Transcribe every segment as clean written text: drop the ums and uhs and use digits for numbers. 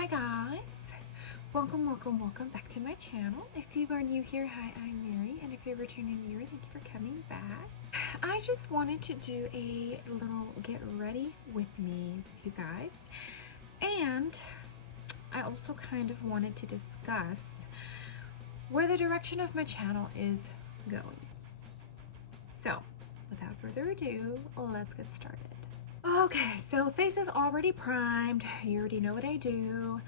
Hi guys, welcome back to my channel. If you are new here, hi, I'm Mary, and if you're a returning viewer, thank you for coming back. I just wanted to do a little get ready with me with you guys, and I also kind of wanted to discuss where the direction of my channel is going. So without further ado, let's get started. Okay, so face is already primed. You already know what I do.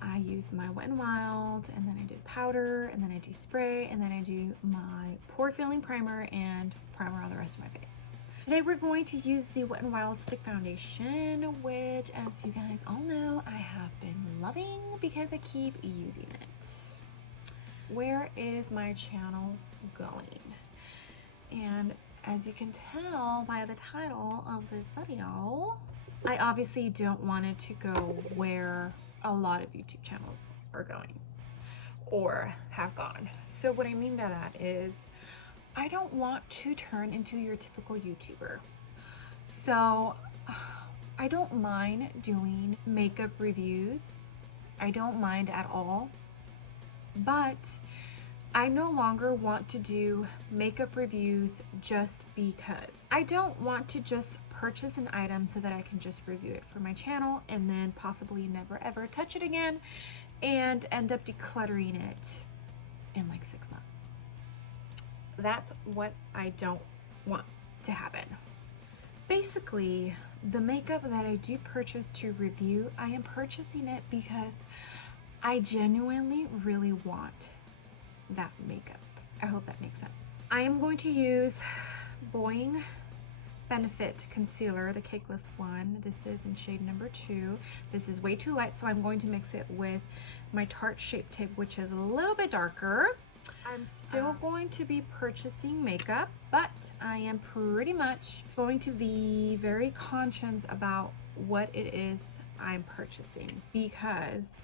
I use my Wet n Wild, and then I did powder, and then I do spray, and then I do my pore filling primer and primer on the rest of my face. Today we're going to use the Wet n Wild Stick Foundation, which, as you guys all know, I have been loving because I keep using it. Where is my channel going? And as you can tell by the title of this video, I obviously don't want it to go where a lot of YouTube channels are going or have gone. So what I mean by that is I don't want to turn into your typical YouTuber. So I don't mind doing makeup reviews. I don't mind at all, but I no longer want to do makeup reviews just because. I don't want to just purchase an item so that I can just review it for my channel and then possibly never ever touch it again and end up decluttering it in like 6 months. That's what I don't want to happen. Basically, the makeup that I do purchase to review, I am purchasing it because I genuinely really want that makeup. I hope that makes sense. I am going to use Boing Benefit Concealer, the Cakeless one. This is in shade number 2. This is way too light, so I'm going to mix it with my Tarte Shape Tape, which is a little bit darker. I'm still going to be purchasing makeup, but I am pretty much going to be very conscious about what it is I'm purchasing, because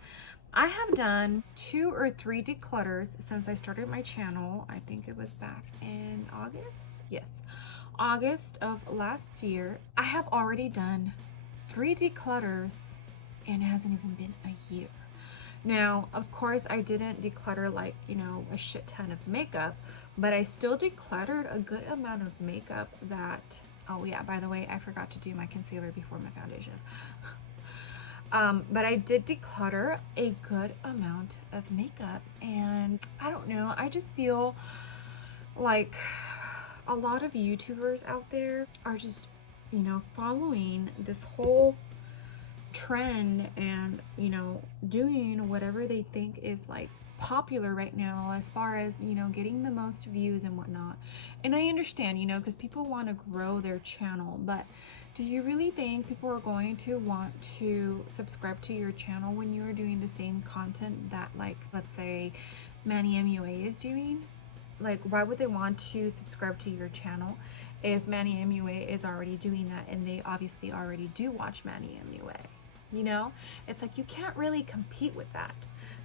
I have done 2 or 3 declutters since I started my channel. I think it was back in August. Yes, August of last year. I have already done 3 declutters and it hasn't even been a year. Now, of course, I didn't declutter like, you know, a shit ton of makeup, but I still decluttered a good amount of makeup that, oh yeah, by the way, I forgot to do my concealer before my foundation. But I did declutter a good amount of makeup, and I don't know, I just feel like a lot of YouTubers out there are just, you know, following this whole trend and, you know, doing whatever they think is like popular right now as far as, you know, getting the most views and whatnot. And I understand, you know, because people want to grow their channel, but do you really think people are going to want to subscribe to your channel when you are doing the same content that, like, let's say Manny MUA is doing? Like, why would they want to subscribe to your channel if Manny MUA is already doing that and they obviously already do watch Manny MUA? You know, it's like you can't really compete with that.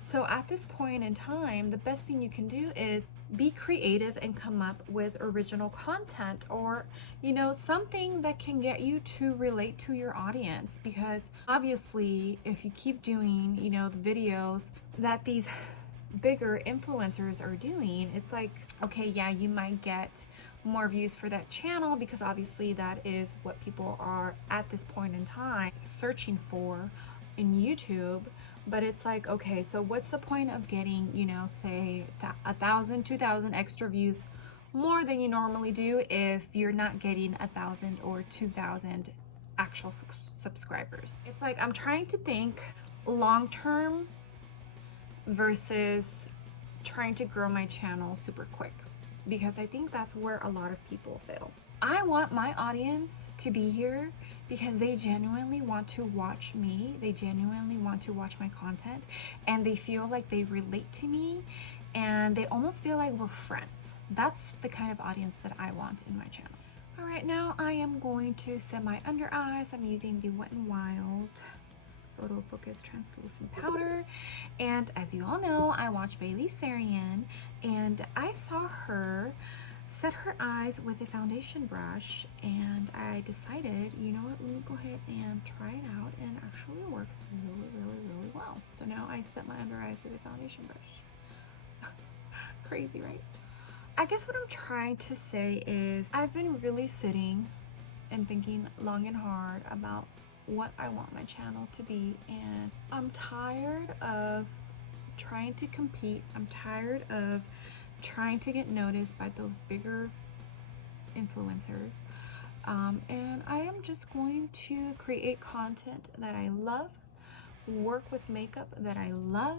So at this point in time, the best thing you can do is be creative and come up with original content, or, you know, something that can get you to relate to your audience. Because obviously, if you keep doing, you know, the videos that these bigger influencers are doing, it's like, okay, yeah, you might get more views for that channel because obviously that is what people are at this point in time searching for in YouTube. But it's like, okay, so what's the point of getting, you know, say 1,000, 2,000 extra views more than you normally do if you're not getting 1,000 or 2,000 actual subscribers? It's like I'm trying to think long term versus trying to grow my channel super quick, because I think that's where a lot of people fail. I want my audience to be here because they genuinely want to watch me, they genuinely want to watch my content, and they feel like they relate to me, and they almost feel like we're friends. That's the kind of audience that I want in my channel. All right, now I am going to set my under eyes. I'm using the Wet n Wild Photo Focus Translucent Powder, and as you all know, I watch Bailey Sarian, and I saw her set her eyes with a foundation brush, and I decided, you know what, let me go ahead and try it out, and it actually works really well. So now I set my under eyes with a foundation brush. Crazy, right? I guess what I'm trying to say is I've been really sitting and thinking long and hard about what I want my channel to be, and I'm tired of trying to compete. I'm tired of trying to get noticed by those bigger influencers. And I am just going to create content that I love, work with makeup that I love,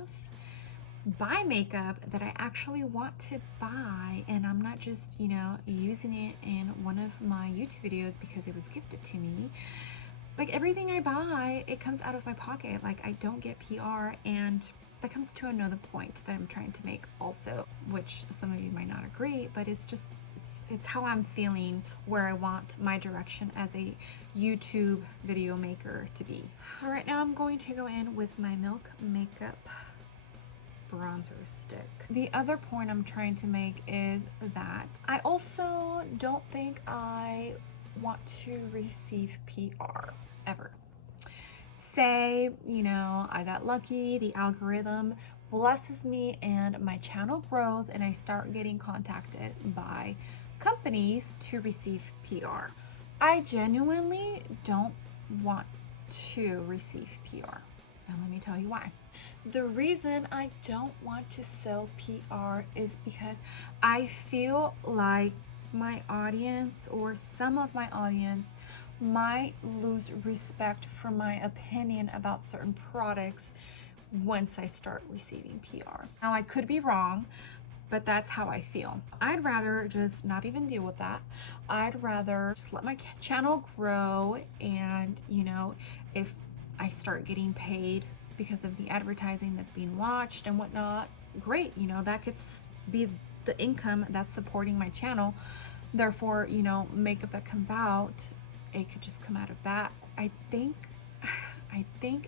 buy makeup that I actually want to buy, and I'm not just, you know, using it in one of my YouTube videos because it was gifted to me. Like, everything I buy, it comes out of my pocket. Like, I don't get PR, and that comes to another point that I'm trying to make also, which some of you might not agree, but it's just, it's how I'm feeling, where I want my direction as a YouTube video maker to be. All right, now I'm going to go in with my Milk Makeup bronzer stick. The other point I'm trying to make is that I also don't think I want to receive PR ever. Say, you know, I got lucky, the algorithm blesses me and my channel grows and I start getting contacted by companies to receive PR. I genuinely don't want to receive PR. And let me tell you why. The reason I don't want to sell PR is because I feel like my audience, or some of my audience, might lose respect for my opinion about certain products once I start receiving PR. Now, I could be wrong, but that's how I feel. I'd rather just not even deal with that. I'd rather just let my channel grow, and, you know, if I start getting paid because of the advertising that's being watched and whatnot, great, you know, that could be the income that's supporting my channel. Therefore, you know, makeup that comes out, it could just come out of that. I think,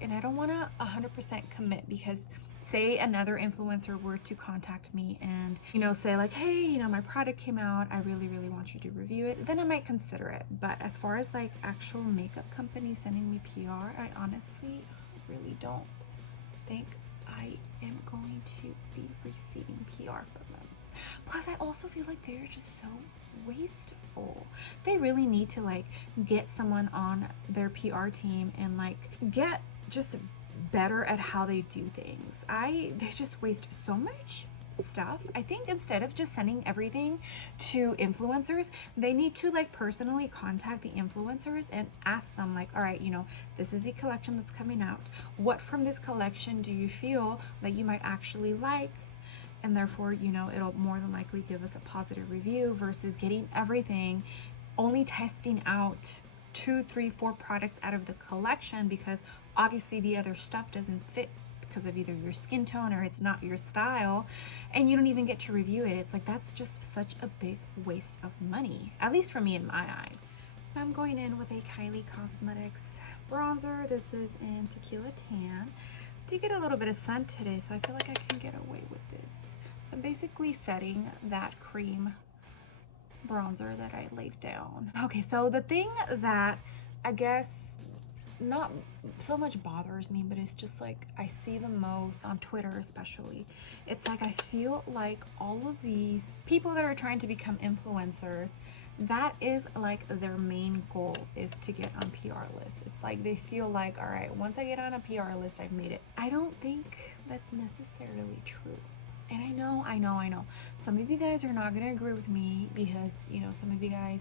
and I don't want to 100% commit, because say another influencer were to contact me and, you know, say like, hey, you know, my product came out, I really want you to review it, then I might consider it. But as far as like actual makeup companies sending me PR, I honestly really don't think I am going to be receiving PR from them. Plus, I also feel like they're just so wasteful. They really need to like get someone on their PR team and like get just better at how they do things. They just waste so much stuff. I think instead of just sending everything to influencers, they need to like personally contact the influencers and ask them like, all right, you know, this is the collection that's coming out. What from this collection do you feel that you might actually like? And therefore, you know, it'll more than likely give us a positive review, versus getting everything, only testing out 2, 3, 4 products out of the collection because obviously the other stuff doesn't fit because of either your skin tone or it's not your style, and you don't even get to review it. It's like, that's just such a big waste of money, at least for me in my eyes. I'm going in with a Kylie Cosmetics bronzer. This is in Tequila Tan. I did get a little bit of sun today, so I feel like I can get away with this. So I'm basically setting that cream bronzer that I laid down. Okay, so the thing that I guess not so much bothers me, but it's just like I see the most on Twitter especially, it's like I feel like all of these people that are trying to become influencers, that is like their main goal is to get on PR lists. It's like they feel like, all right, once I get on a PR list, I've made it. I don't think that's necessarily true. And I know some of you guys are not going to agree with me, because, you know, some of you guys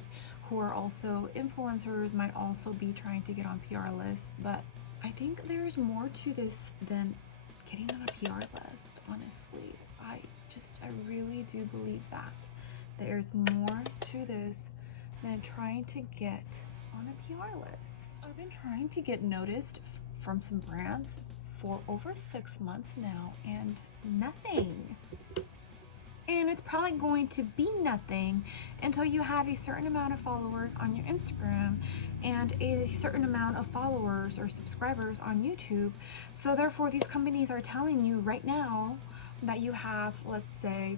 who are also influencers might also be trying to get on PR lists, but I think there's more to this than getting on a PR list, honestly. I really do believe that there's more to this than trying to get on a PR list. I've been trying to get noticed from some brands for over 6 months now, and nothing. And it's probably going to be nothing until you have a certain amount of followers on your Instagram and a certain amount of followers or subscribers on YouTube. So therefore, these companies are telling you right now that you have, let's say,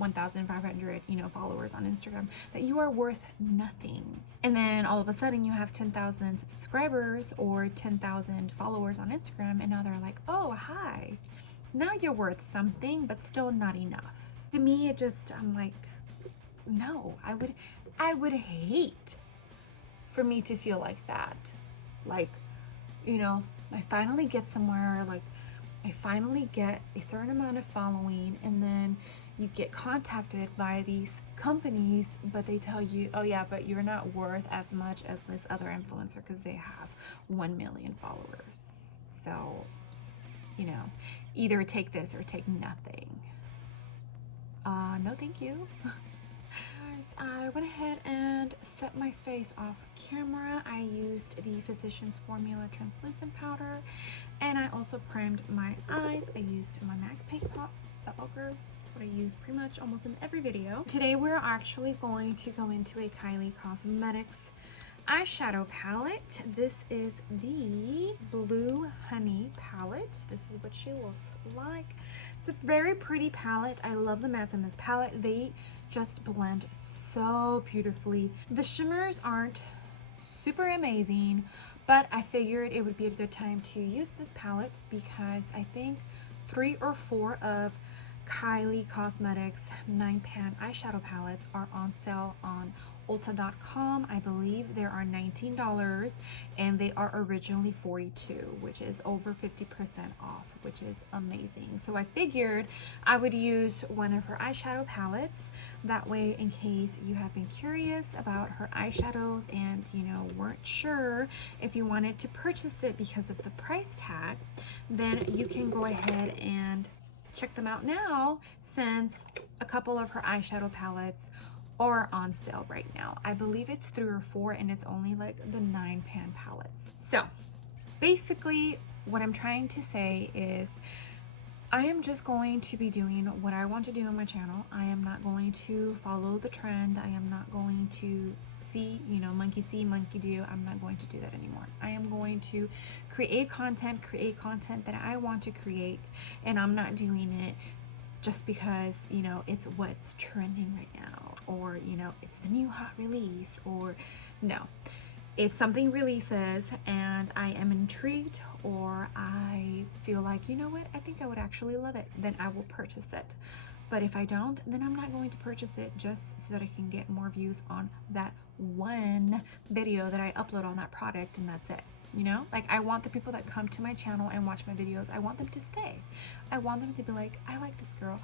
1,500, followers on Instagram, that you are worth nothing. And then all of a sudden you have 10,000 subscribers or 10,000 followers on Instagram, and now they're like, oh, hi. Now you're worth something, but still not enough. To me, I'm like, no, I would hate for me to feel like that. Like, I finally get somewhere, like I finally get a certain amount of following, and then you get contacted by these companies, but they tell you, oh yeah, but you're not worth as much as this other influencer because they have 1 million followers. So, either take this or take nothing. No thank you. Guys, I went ahead and set my face off camera. I used the Physicians Formula translucent powder, and I also primed my eyes. I used my MAC paint pot, Sepulchre. That's what I use pretty much almost in every video. Today we're actually going to go into a Kylie Cosmetics eyeshadow palette. This is the Blue Honey palette. This is what she looks like. It's a very pretty palette. I love the mattes in this palette. They just blend so beautifully. The shimmers aren't super amazing, but I figured it would be a good time to use this palette because I think 3 or 4 of Kylie Cosmetics 9-pan eyeshadow palettes are on sale on ulta.com. I believe there are $19 and they are originally $42, which is over 50% off, which is amazing. So I figured I would use one of her eyeshadow palettes. That way, in case you have been curious about her eyeshadows and weren't sure if you wanted to purchase it because of the price tag, then you can go ahead and check them out now, since a couple of her eyeshadow palettes are on sale right now. I believe it's 3 or 4 and it's only like the 9-pan palettes. So basically what I'm trying to say is I am just going to be doing what I want to do on my channel. I am not going to follow the trend. I am not going to see, monkey see, monkey do. I'm not going to do that anymore. I am going to create content that I want to create, and I'm not doing it just because, it's what's trending right now, or, it's the new hot release, or no. If something releases and I am intrigued, or I feel like, what, I think I would actually love it, then I will purchase it. But if I don't, then I'm not going to purchase it just so that I can get more views on that one video that I upload on that product, and that's it. Like, I want the people that come to my channel and watch my videos, I want them to stay. I want them to be like, I like this girl,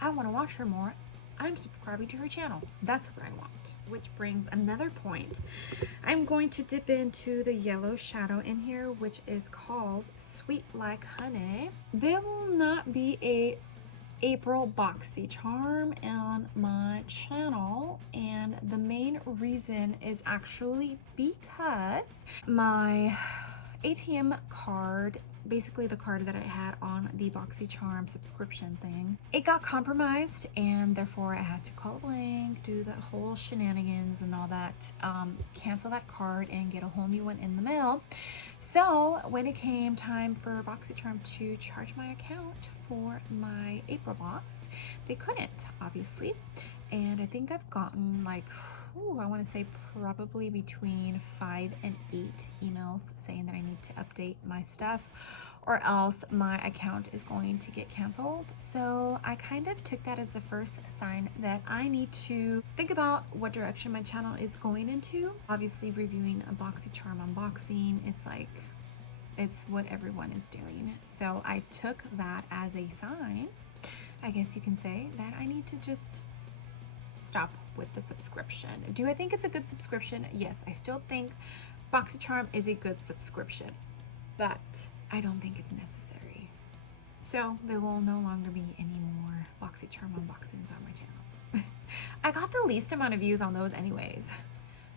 I want to watch her more, I'm subscribing to her channel. That's what I want. Which brings another point. I'm going to dip into the yellow shadow in here, which is called Sweet Like Honey. There will not be a April boxy charm on my channel, and the main reason is actually because my ATM card, basically the card that I had on the BoxyCharm subscription thing, it got compromised, and therefore I had to call a blank, do the whole shenanigans and all that, cancel that card and get a whole new one in the mail. So when it came time for BoxyCharm to charge my account for my April box, they couldn't, obviously. And I think I've gotten like, I want to say probably between 5 and 8 emails saying that I need to update my stuff, or else my account is going to get canceled. So I kind of took that as the first sign that I need to think about what direction my channel is going into. Obviously, reviewing a BoxyCharm unboxing, it's what everyone is doing. So I took that as a sign, I guess you can say, that I need to just stop with the subscription. Do I think it's a good subscription? Yes, I still think BoxyCharm is a good subscription, but I don't think it's necessary. So there will no longer be any more BoxyCharm unboxings on my channel. I got the least amount of views on those anyways.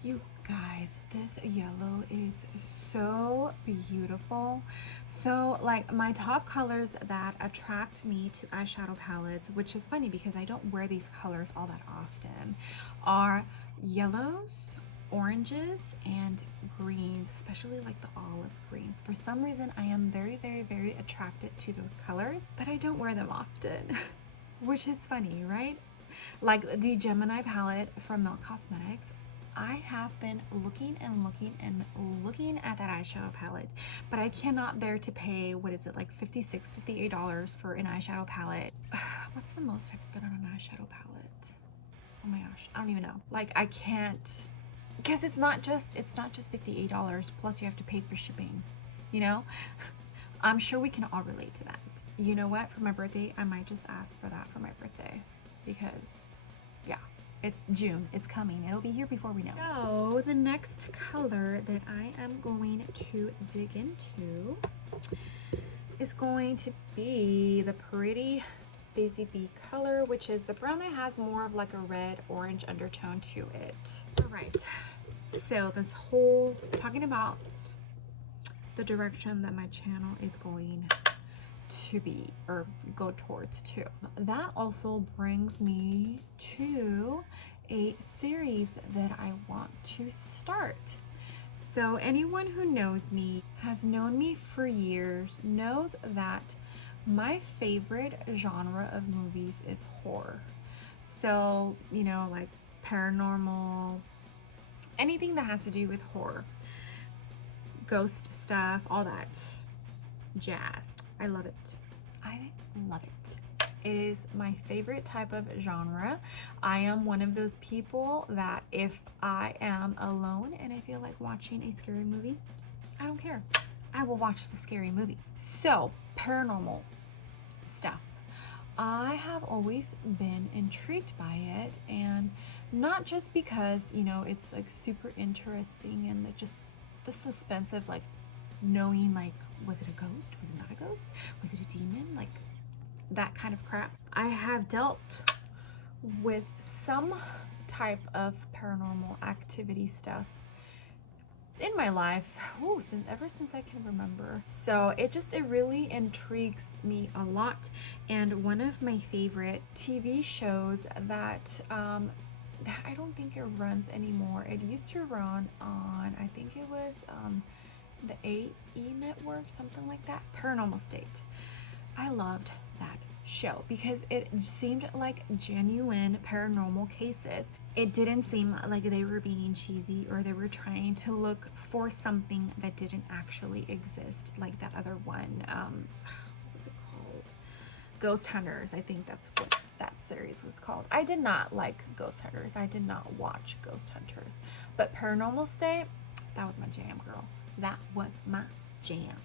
You guys, this yellow is so beautiful. So like, my top colors that attract me to eyeshadow palettes, which is funny because I don't wear these colors all that often, are yellows, oranges, and greens, especially like the olive greens. For some reason, I am very, very, very attracted to those colors, but I don't wear them often, which is funny, right? like the Gemini palette from Milk Cosmetics. I have been looking and looking and looking at that eyeshadow palette, but I cannot bear to pay, what is it, like $56, $58 for an eyeshadow palette. What's the most I've spent on an eyeshadow palette? Oh my gosh, I don't even know. Like, I can't, because it's not just $58 plus you have to pay for shipping, you know? I'm sure we can all relate to that. You know what? For my birthday, I might just ask for that for my birthday, because yeah, it's June. It's coming. It'll be here before we know. So the next color that I am going to dig into is going to be the pretty Daisy Bee color, which is the brown that has more of like a red orange undertone to it. All right. So this whole, talking about the direction that my channel is going to be or go towards too. That also brings me to a series that I want to start. So anyone who knows me, has known me for years, knows that my favorite genre of movies is horror. So, you know, like paranormal, anything that has to do with horror, ghost stuff, all that jazz. I love it. I love it. It is my favorite type of genre. I am one of those people that if I am alone and I feel like watching a scary movie, I don't care. I will watch the scary movie. So, paranormal stuff. I have always been intrigued by it, and not just because, you know, it's like super interesting and the suspense of like knowing, like, was it a ghost? Was it not a ghost? Was it a demon? Like that kind of crap. I have dealt with some type of paranormal activity stuff in my life, ever since I can remember. So it really intrigues me a lot. And one of my favorite TV shows that I don't think it runs anymore. It used to run on, I think it was the AE network, something like that. Paranormal State. I loved that show because it seemed like genuine paranormal cases. It didn't seem like they were being cheesy or they were trying to look for something that didn't actually exist, like that other one. What was it called? Ghost Hunters. I think that's what that series was called. I did not like Ghost Hunters. I did not watch Ghost Hunters. But Paranormal State, that was my jam, girl. That was my jam.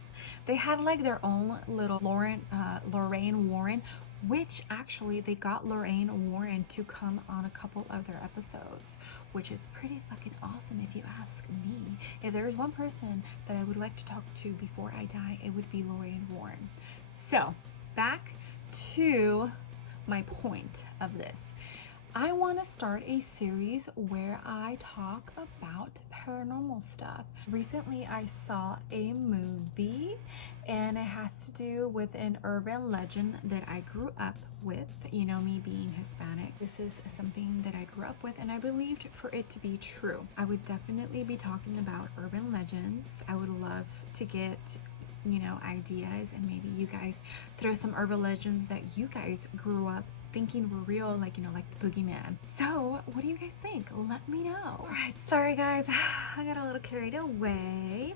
They had like their own little Lorraine Warren, which actually they got Lorraine Warren to come on a couple of their episodes, which is pretty fucking awesome if you ask me. If there's one person that I would like to talk to before I die, it would be Lorraine Warren. So back to my point of this. I want to start a series where I talk about paranormal stuff. Recently, I saw a movie and it has to do with an urban legend that I grew up with. You know, me being Hispanic, this is something that I grew up with and I believed for it to be true. I would definitely be talking about urban legends. I would love to get, you know, ideas, and maybe you guys throw some urban legends that you guys grew up thinking were real, like, you know, like the boogeyman. So what do you guys think? Let me know. All right, sorry guys, I got a little carried away.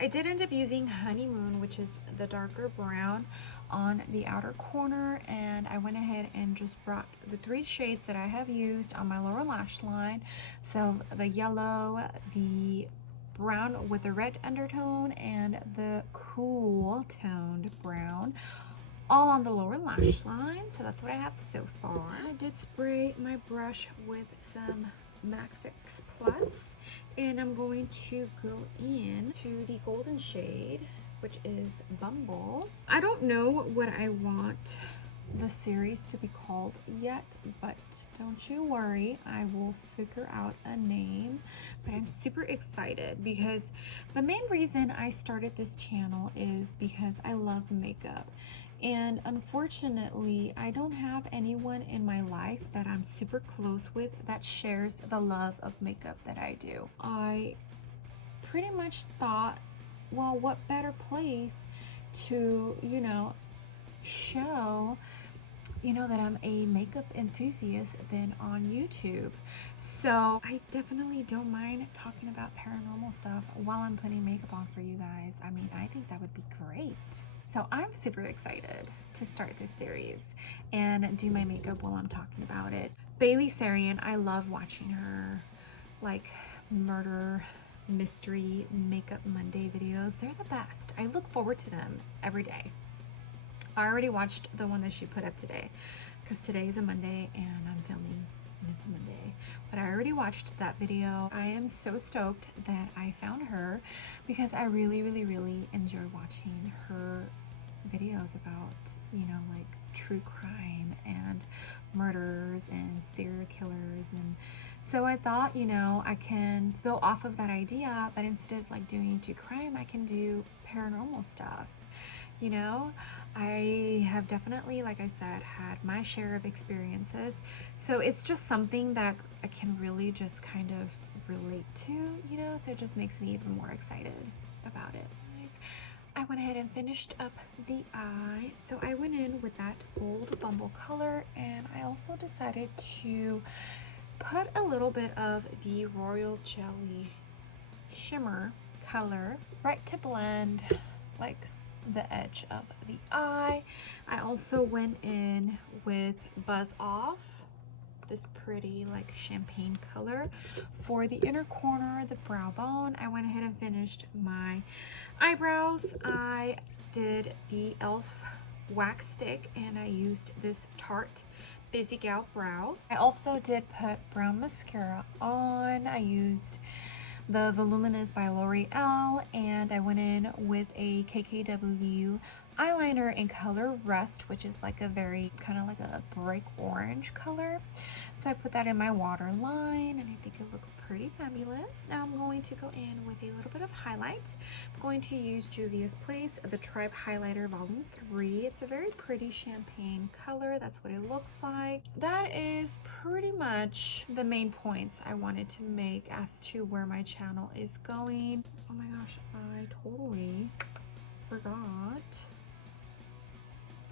I did end up using Honeymoon, which is the darker brown, on the outer corner, and I went ahead and just brought the 3 shades that I have used on my lower lash line. So the yellow, the brown with the red undertone, and the cool toned brown, all on the lower lash line. So that's what I have so far. I did spray my brush with some MAC Fix Plus, and I'm going to go in to the golden shade, which is Bumble. I don't know what I want the series to be called yet, but don't you worry, I will figure out a name. But I'm super excited because the main reason I started this channel is because I love makeup. And unfortunately, I don't have anyone in my life that I'm super close with that shares the love of makeup that I do. I pretty much thought, well, what better place to, you know, show you know that I'm a makeup enthusiast than on YouTube. So I definitely don't mind talking about paranormal stuff while I'm putting makeup on for you guys. I mean, I think that would be great. So I'm super excited to start this series and do my makeup while I'm talking about it. Bailey Sarian, I love watching her like murder mystery makeup Monday videos. They're the best. I look forward to them every day. I already watched the one that she put up today because today is a Monday and I'm filming and it's a Monday, but I already watched that video. I am so stoked that I found her because I really enjoy watching her videos about, you know, like true crime and murders and serial killers. And so I thought, you know, I can go off of that idea, but instead of like doing true crime, I can do paranormal stuff. You know, I have definitely, like I said, had my share of experiences. So it's just something that I can really just kind of relate to, you know, so it just makes me even more excited about it. I went ahead and finished up the eye. So I went in with that Gold Bumble color, and I also decided to put a little bit of the Royal Jelly shimmer color right to blend like the edge of the eye. I also went in with Buzz Off, this pretty like champagne color for the inner corner, the brow bone. I went ahead and finished my eyebrows. I did the e.l.f. wax stick and I used this Tarte Busy Gal brows. I also did put brown mascara on. I used the Voluminous by L'Oreal, and I went in with a KKW eyeliner in color Rust, which is like a very kind of like a brick orange color. So I put that in my waterline and I think it looks pretty fabulous. Now I'm going to go in with a little bit of highlight. I'm going to use Juvia's Place, the Tribe Highlighter Volume 3. It's a very pretty champagne color. That's what it looks like. That is pretty much the main points I wanted to make as to where my channel is going. Oh my gosh, I totally forgot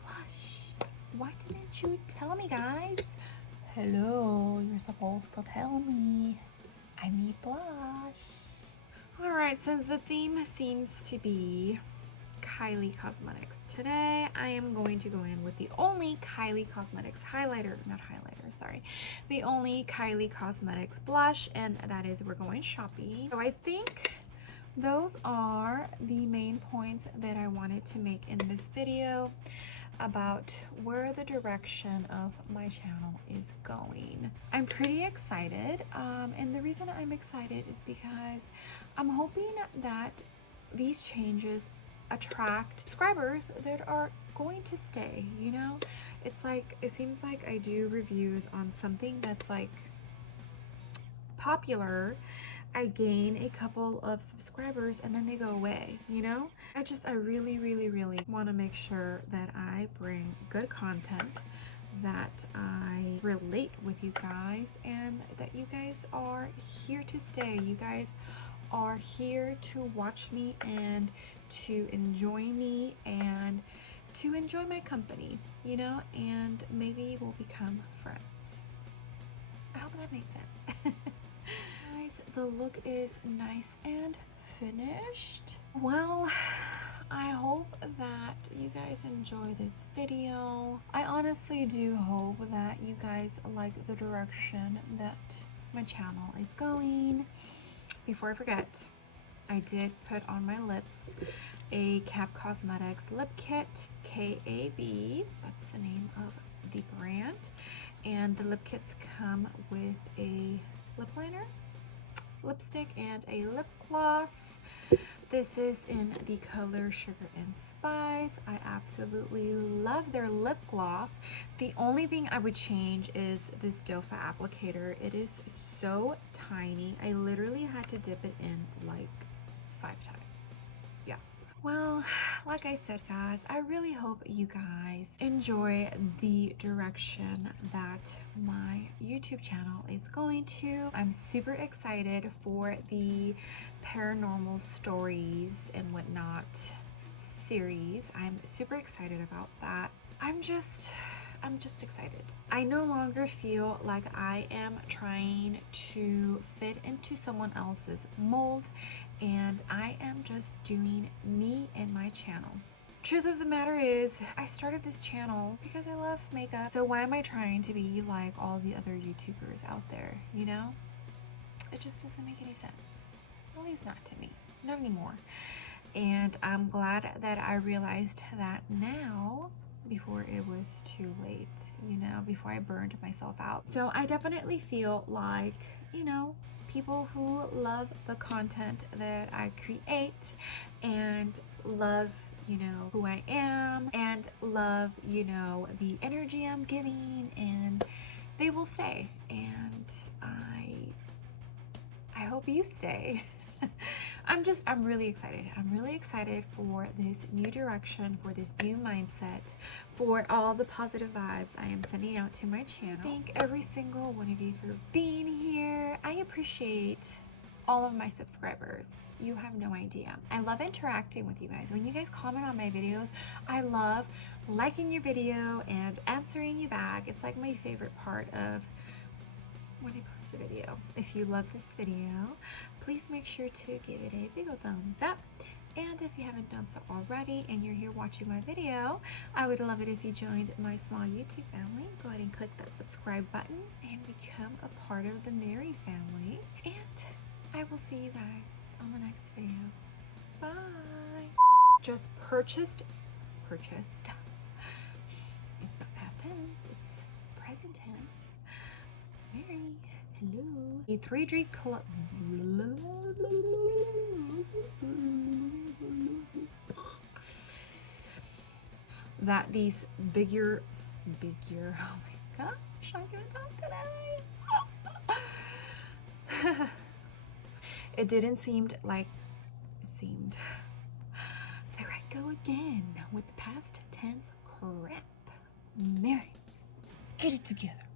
blush. Why didn't you tell me, guys? Hello, you're supposed to tell me. I need blush. Alright, since the theme seems to be Kylie Cosmetics today, I am going to go in with the only Kylie Cosmetics highlighter, not highlighter, sorry, the only Kylie Cosmetics blush, and that is We're Going Shopping. So I think those are the main points that I wanted to make in this video about where the direction of my channel is going. I'm pretty excited, and the reason I'm excited is because I'm hoping that these changes attract subscribers that are going to stay, you know? It's like, it seems like I do reviews on something that's like popular, I gain a couple of subscribers and then they go away, you know? I really want to make sure that I bring good content, that I relate with you guys, and that you guys are here to stay. You guys are here to watch me and to enjoy me and to enjoy my company, you know? And maybe we'll become friends. I hope that makes sense. The look is nice and finished. Well, I hope that you guys enjoy this video. I honestly do hope that you guys like the direction that my channel is going. Before I forget, I did put on my lips a Cap Cosmetics lip kit, KAB, that's the name of the brand, and the lip kits come with a lip liner, lipstick, and a lip gloss. This is in the color Sugar and Spice. I absolutely love their lip gloss. The only thing I would change is this doe foot applicator. It is so tiny. I literally had to dip it in like 5 times. Yeah. Well, like I said, guys, I really hope you guys enjoy the direction that my YouTube channel is going to. I'm super excited for the paranormal stories and whatnot series. I'm super excited about that. I'm just excited. I no longer feel like I am trying to fit into someone else's mold, and I am just doing me and my channel. Truth of the matter is, I started this channel because I love makeup. So why am I trying to be like all the other YouTubers out there, you know? It just doesn't make any sense. At least not to me. Not anymore. And I'm glad that I realized that now before it was too late, you know, before I burned myself out. So I definitely feel like, you know, people who love the content that I create and love, you know, who I am and love, you know, the energy I'm giving, and they will stay. And I hope you stay. I'm really excited. I'm really excited for this new direction, for this new mindset, for all the positive vibes I am sending out to my channel. Thank every single one of you for being here. I appreciate all of my subscribers. You have no idea. I love interacting with you guys. When you guys comment on my videos, I love liking your video and answering you back. It's like my favorite part of when I post a video. If you love this video, please make sure to give it a big ol' thumbs up. And if you haven't done so already and you're here watching my video, I would love it if you joined my small YouTube family. Go ahead and click that subscribe button and become a part of the Mary family. And I will see you guys on the next video. Bye. Just purchased. It's not past tense, it's present tense. Mary, hello. A 3D club. That these bigger, oh my gosh, I can't talk today. It didn't seem like, there I go again with the past tense crap. Mary, get it together.